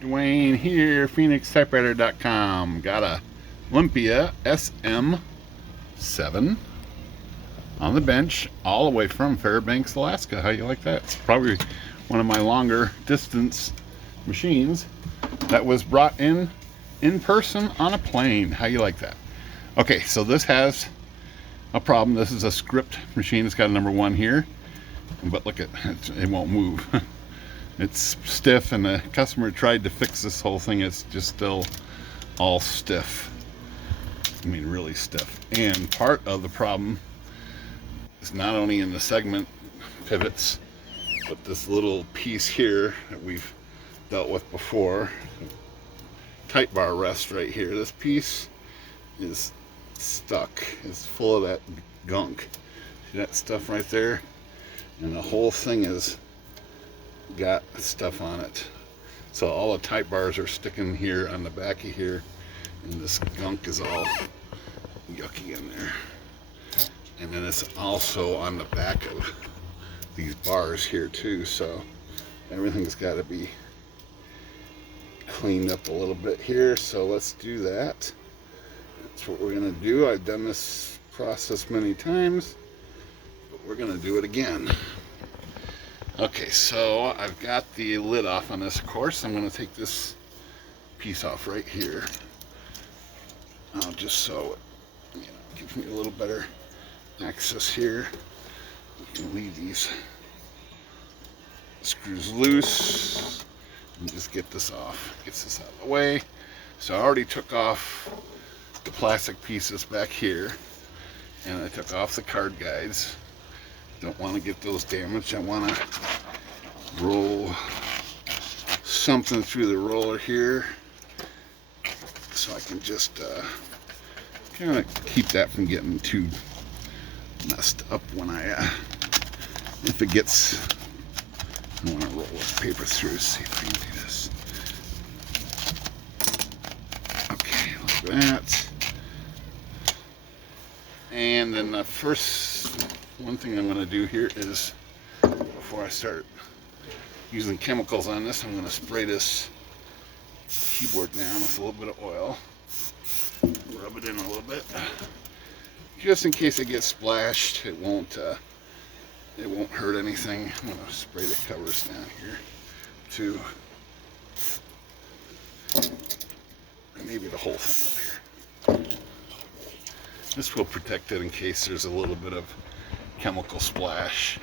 Dwayne here, PhoenixTypewriter.com. Got a Olympia SM7 on the bench all the way from Fairbanks, Alaska. How you like that? It's probably one of my longer distance machines that was brought in person on a plane. How you like that? Okay, so this has a problem. This is a script machine. It's got a number 1 here, but look at it, it won't move. It's stiff, and the customer tried to fix this whole thing. It's just still all stiff. I mean, really stiff. And part of the problem is not only in the segment pivots, but this little piece here that we've dealt with before, tight bar rest right here. This piece is stuck. It's full of that gunk. See that stuff right there? And the whole thing is got stuff on it. So all the tight bars are sticking here on the back of here, and this gunk is all yucky in there. And then it's also on the back of these bars here too, so everything's got to be cleaned up a little bit here. So let's do that. That's what we're going to do. I've done this process many times, but we're going to do it again. Okay, so I've got the lid off on this, of course. I'm going to take this piece off right here. Just so it gives me a little better access here. We can leave these screws loose and just get this off. Gets this out of the way. So I already took off the plastic pieces back here, and I took off the card guides. Don't want to get those damaged. I want to roll something through the roller here so I can just kind of keep that from getting too messed up when if it gets, I want to roll this paper through, see if I can do this. Okay, like that. And then the first one thing I'm going to do here is, before I start using chemicals on this, I'm going to spray this keyboard down with a little bit of oil. Rub it in a little bit, just in case it gets splashed. It won't hurt anything. I'm going to spray the covers down here too, maybe the whole thing up here. This will protect it in case there's a little bit of chemical splash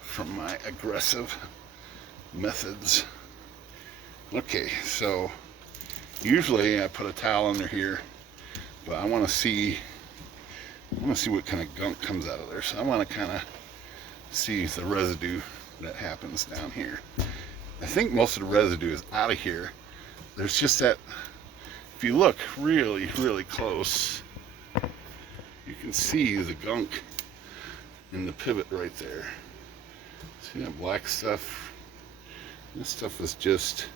from my aggressive methods. Okay, so usually I put a towel under here, but I want to see what kind of gunk comes out of there. So I want to kind of see the residue that happens down here. I think most of the residue is out of here. There's just that, if you look really, really close, you can see the gunk in the pivot right there. See that black stuff? This stuff is just,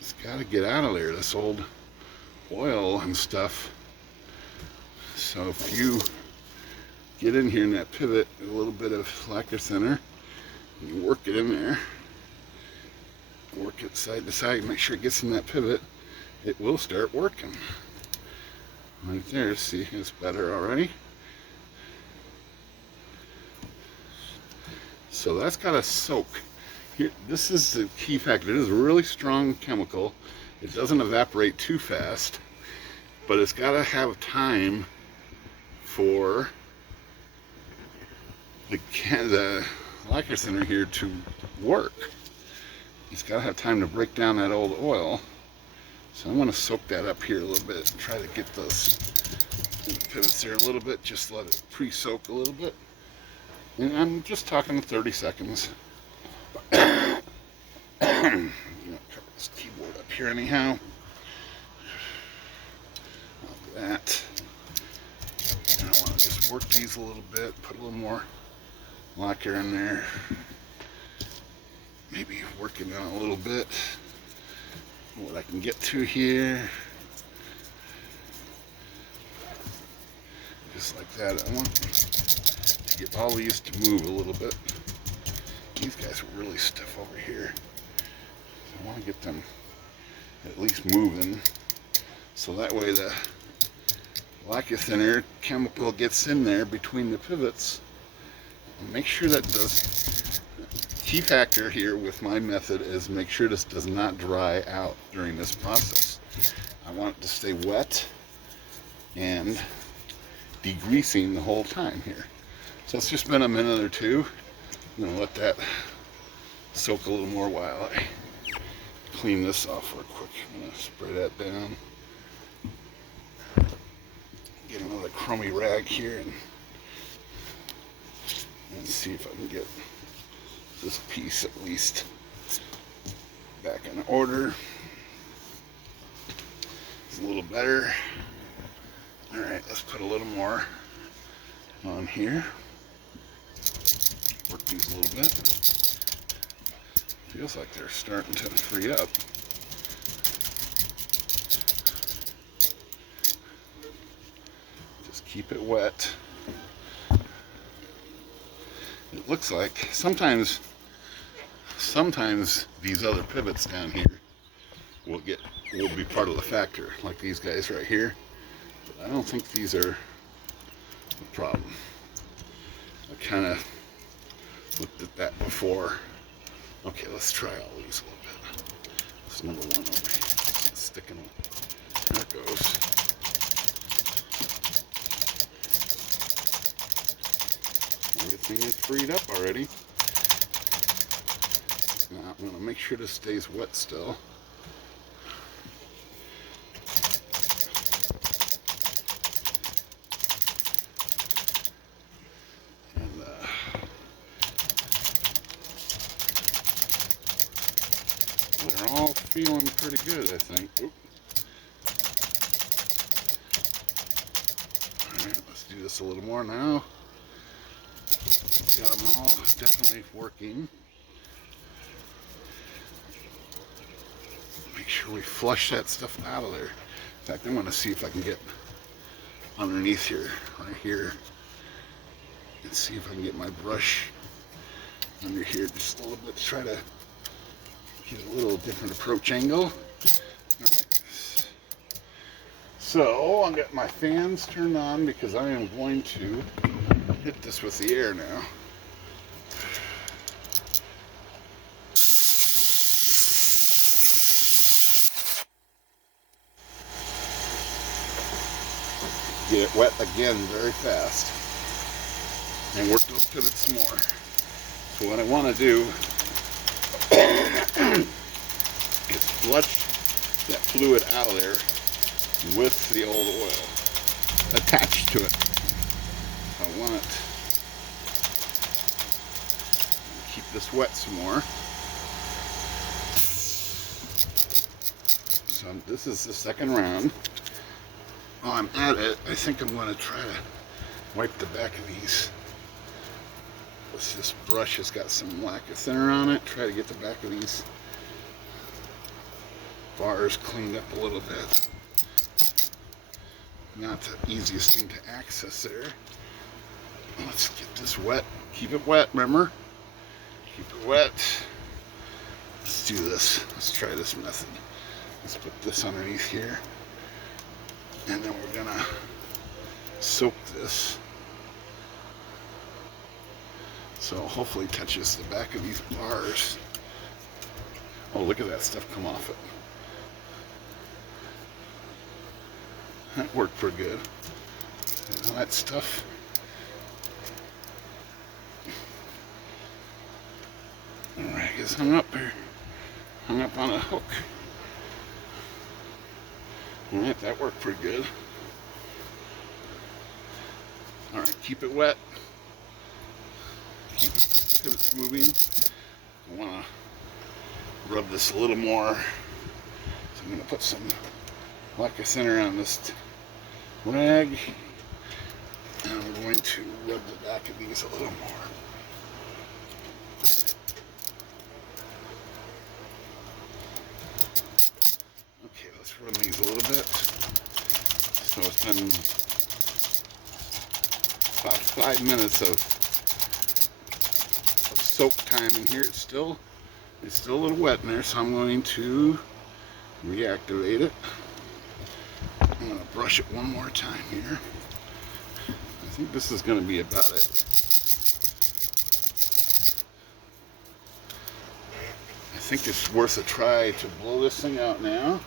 it's got to get out of there, this old oil and stuff. So if you get in here in that pivot, a little bit of lacquer thinner, and you work it in there, work it side to side, make sure it gets in that pivot, it will start working. Right there, see, it's better already. So that's got to soak. Here, this is the key factor. It is a really strong chemical. It doesn't evaporate too fast, but it's got to have time for the lacquer thinner here to work. It's got to have time to break down that old oil. So I'm going to soak that up here a little bit and try to get those pivots there a little bit. Just let it pre-soak a little bit. And I'm just talking 30 seconds. I'm going to cover this keyboard up here anyhow. Like that. And I want to just work these a little bit, put a little more lacquer in there. Maybe work it on a little bit. What I can get to here. Just like that. I want to get all these to move a little bit. These guys are really stiff over here. want to get them at least moving, so that way the lacquer thinner chemical gets in there between the pivots. And make sure that does. Key factor here with my method is make sure this does not dry out during this process. I want it to stay wet and degreasing the whole time here. So it's just been a minute or two. I'm going to let that soak a little more while I clean this off real quick. I'm going to spray that down. Get another crummy rag here and see if I can get this piece at least back in order. It's a little better. Alright, let's put a little more on here. Work these a little bit. Feels like they're starting to free up. Just keep it wet. It looks like sometimes these other pivots down here will be part of the factor, like these guys right here. But I don't think these are the problem. I kind of looked at that before. Okay, let's try all these a little bit. This number one over here. It's sticking. There it goes. Everything is freed up already. Now I'm going to make sure this stays wet still. And they're all feeling pretty good, I think. Oop. Alright, let's do this a little more now. Got them all definitely working. Make sure we flush that stuff out of there. In fact, I want to see if I can get underneath here, right here, and see if I can get my brush under here just a little bit to try to get a little different approach angle. Alright. So, I've got my fans turned on because I am going to hit this with the air now. Get it wet again very fast and work those pivots some more. So what I want to do is flush that fluid out of there with the old oil attached to it. I want it. Keep this wet some more. So this is the second round. While I'm at it, I think I'm going to try to wipe the back of these. This brush has got some lacquer thinner on it. Try to get the back of these bars cleaned up a little bit. Not the easiest thing to access there. Let's get this wet. Keep it wet, remember? Keep it wet. Let's do this. Let's try this method. Let's put this underneath here. And then we're gonna soak this. So hopefully it touches the back of these bars. Oh, look at that stuff come off it. That worked pretty good. And all that stuff. The rag is hung up here. Hung up on a hook. Alright, that worked pretty good. Alright, keep it wet. Keep the pivots moving. I want to rub this a little more. So I'm going to put some lacquer thinner on this rag. And I'm going to rub the back of these a little more. Okay, let's run these a little bit. So it's been about 5 minutes of soak time in here. It's still It's still a little wet in there, so I'm going to reactivate it. I'm going to brush it one more time here. I think this is going to be about it. I think it's worth a try to blow this thing out now.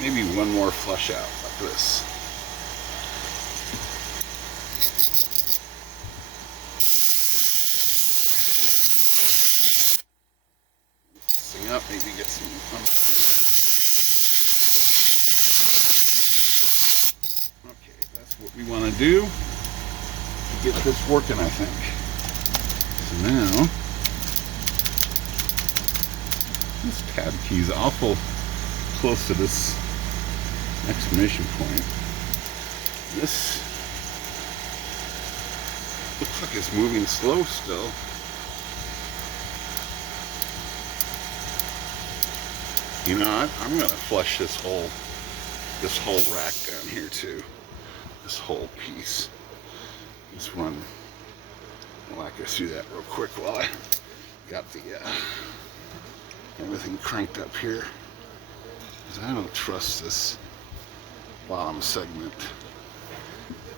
Maybe one more flush out like this. Thing up, maybe get some. Okay, that's what we want to do to get this working, I think. So now, this tab key is awful close to this exclamation point. This looks like it's moving slow still. You know, I'm going to flush this whole rack down here too. This whole piece. Just run lacquer through that real quick while I got the everything cranked up here. Because I don't trust this bottom segment.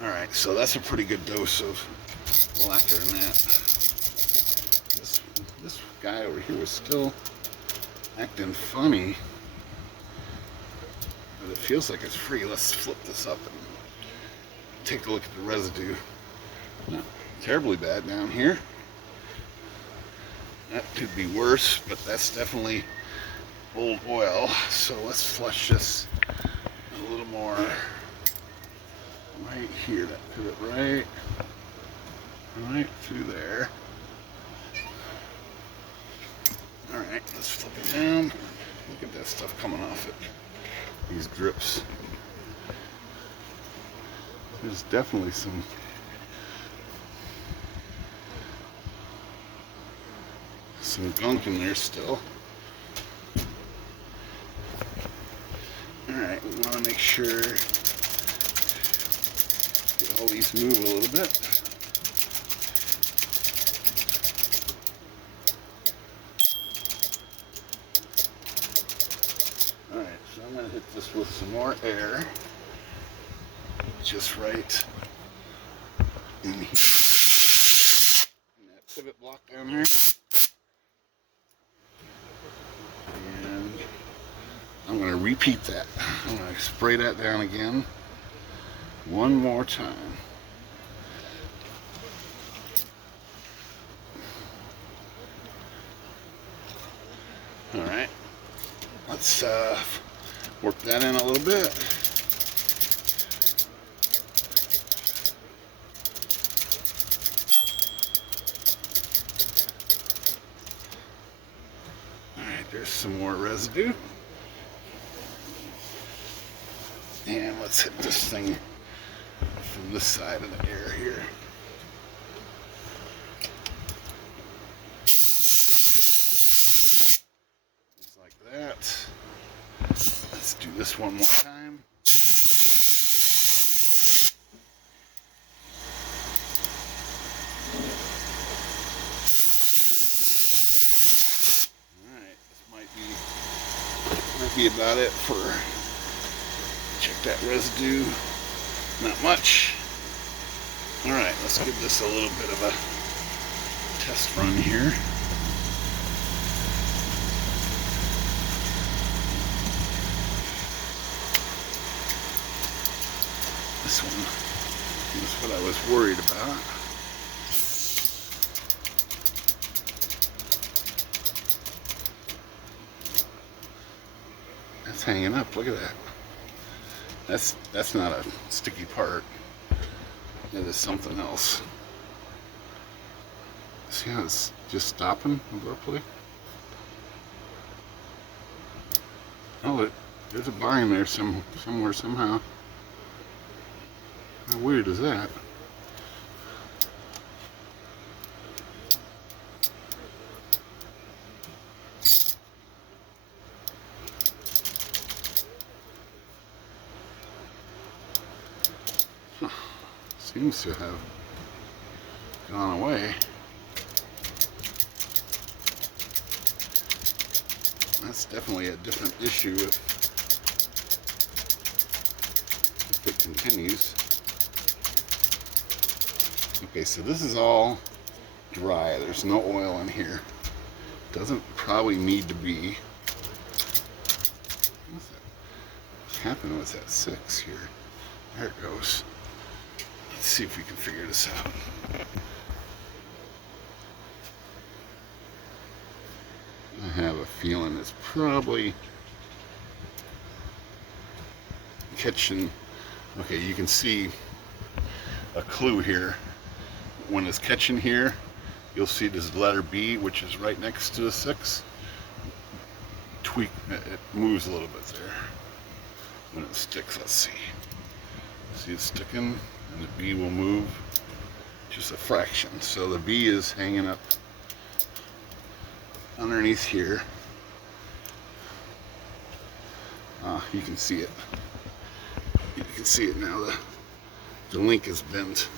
Alright, so that's a pretty good dose of lacquer in that. This guy over here was still acting funny, but it feels like it's free. Let's flip this up and take a look at the residue. Not terribly bad down here. That could be worse, but that's definitely old oil. So let's flush this a little more right here. That put it right through there. Alright, let's flip it down. Look at that stuff coming off it. These drips. There's definitely some gunk in there still. Alright, we want to make sure get all these move a little bit. Alright, so I'm going to hit this with some more air. Just right in here. In that pivot block down there. And I'm going to repeat that. I'm going to spray that down again one more time. Alright, let's work that in a little bit. Alright, there's some more residue. And let's hit this thing from this side of the air here. Just like that. Let's do this one more time. Alright, this might be about it for check that residue. Not much. Alright, let's give this a little bit of a test run here. This one is what I was worried about. That's hanging up, look at that. That's not a sticky part. It is something else. See how it's just stopping abruptly? Oh, there's a bar in there somewhere somehow. How weird is that? Huh. Seems to have gone away. That's definitely a different issue if it continues. Okay, so this is all dry. There's no oil in here. Doesn't probably need to be. What's happening with that 6 here? There it goes. Let's see if we can figure this out. I have a feeling it's probably catching. Okay, you can see a clue here. When it's catching here, you'll see this letter B, which is right next to the 6. Tweak, it moves a little bit there. When it sticks, let's see. See it sticking, and the B will move just a fraction. So the B is hanging up underneath here. You can see it. You can see it now. The link is bent.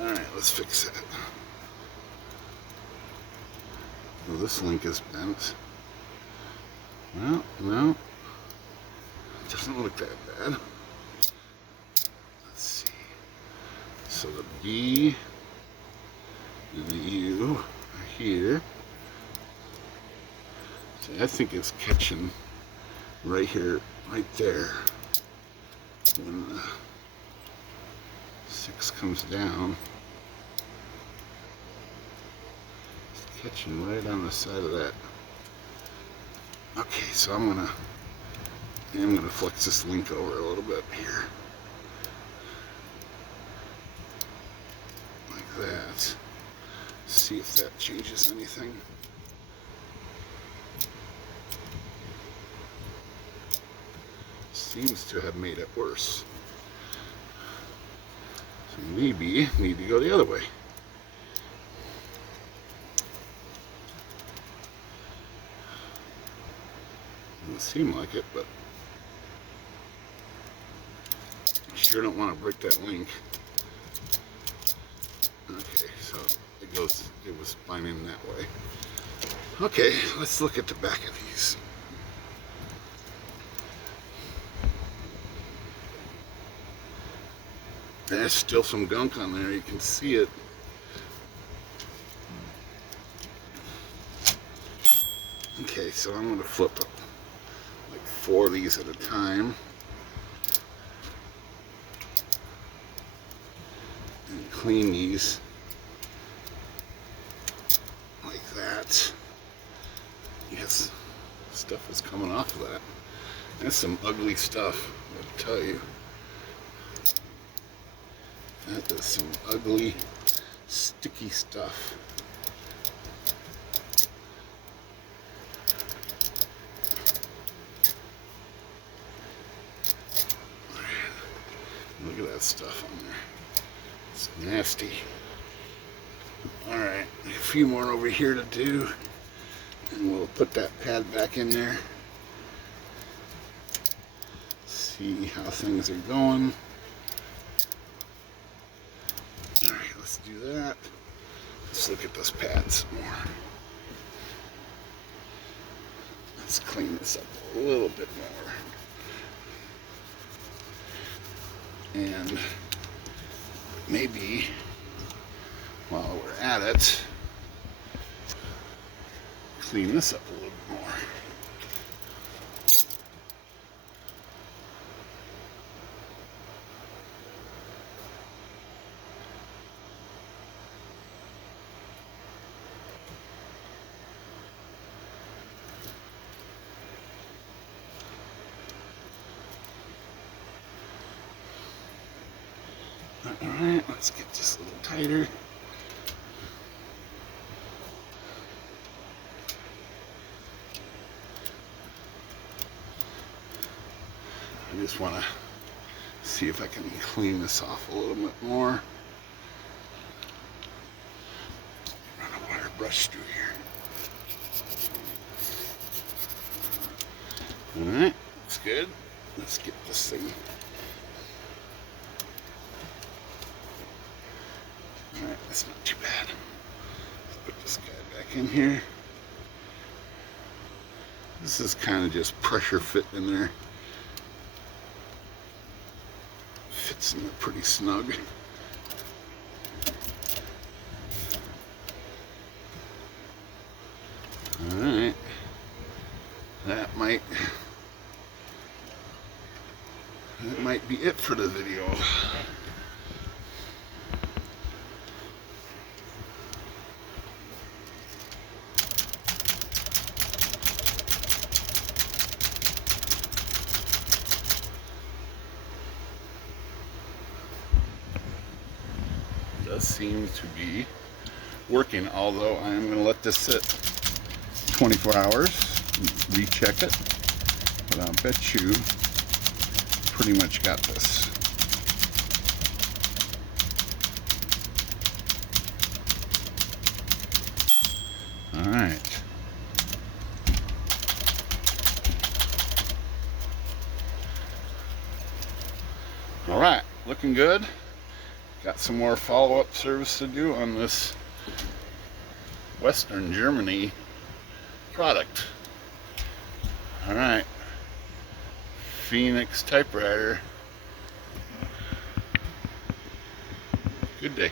Alright, let's fix that. Well, this link is bent. Well, no. It doesn't look that bad. Let's see. So the B and the U are here. So I think it's catching right here, right there. When the 6 comes down, it's catching right on the side of that. Okay, so I'm gonna flex this link over a little bit here, like that. See if that changes anything. Seems to have made it worse. So maybe need to go the other way. Doesn't seem like it, but I sure don't want to break that link. Okay, so it was spinning that way. Okay, let's look at the back of these. There's still some gunk on there, you can see it. Okay, so I'm going to flip up like 4 of these at a time. And clean these like that. Yes, stuff is coming off of that. That's some ugly stuff, I'll tell you. That is some ugly, sticky stuff. Look at that stuff on there. It's nasty. Alright, a few more over here to do. And we'll put that pad back in there. See how things are going. Alright, let's do that. Let's look at this pad some more. Let's clean this up a little bit more. And maybe while we're at it, clean this up a little bit more. Alright, let's get this a little tighter. I just want to see if I can clean this off a little bit more. Run a wire brush through here. Alright, looks good. Let's get this thing Alright, that's not too bad. Let's put this guy back in here. This is kind of just pressure fit in there. Fits in there pretty snug. Alright. That might be it for the video. Does seem to be working, although I am going to let this sit 24 hours, recheck it, but I'll bet you pretty much got this. All right. All right, looking good. Got some more follow-up service to do on this Western Germany product. All right, Phoenix Typewriter. Good day.